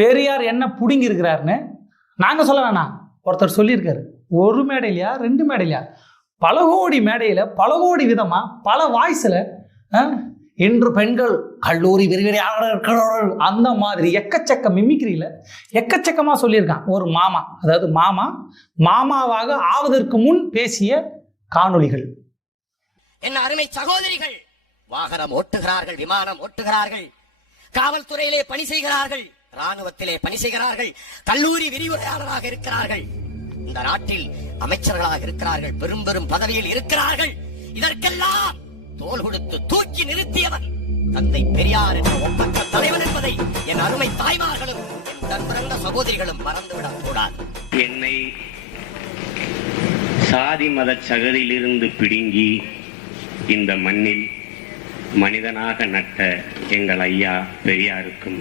பெரியார் என்ன புடுங்கி இருக்கிறாருன்னு நாங்கள் சொல்ல வேணாம். ஒருத்தர் சொல்லியிருக்காரு. ஒரு மேடையிலையா ரெண்டு மேடையிலையா? பல கோடி மேடையில் பல கோடி விதமாக பல வாய்ஸில் இன்று பெண்கள் கல்லூரி விரிவிரையாளர்கள் அந்த மாதிரி எக்கச்சக்க மிமிக்ரியில் எக்கச்சக்கமாக சொல்லியிருக்கான். ஒரு மாமா அதாவது மாமா மாமாவாக ஆவதற்கு முன் பேசிய காணொளிகள். என் அருமை சகோதரிகள் வாகனம் ஓட்டுகிறார்கள் விமானம் ஓட்டுகிறார்கள் காவல்துறையிலே பணி செய்கிறார்கள் ராணுவத்திலே பணி செய்கிறார்கள். கல்லூரி விரிவுரையாளராக இருக்கிறார்கள். இந்த நாட்டில் அமைச்சர்களாக இருக்கிறார்கள். பெரும் பெரும் பதவியில் இருக்கிறார்கள். இதற்கெல்லாம் தோல் கொடுத்து தூக்கி நிறுத்தியவன் தந்தை பெரியார் என்ற ஒப்பற்ற தலைவன் என்பதை என் அருமை தாய்மார்களும் என் உடன் பிறந்த சகோதரிகளும் மறந்துவிடக் கூடாது. என்னை சாதி மத சகதியிலிருந்து பிடுங்கி இந்த மண்ணில் மனிதனாக நட்ட எங்கள் ஐயா பெரியாருக்கும்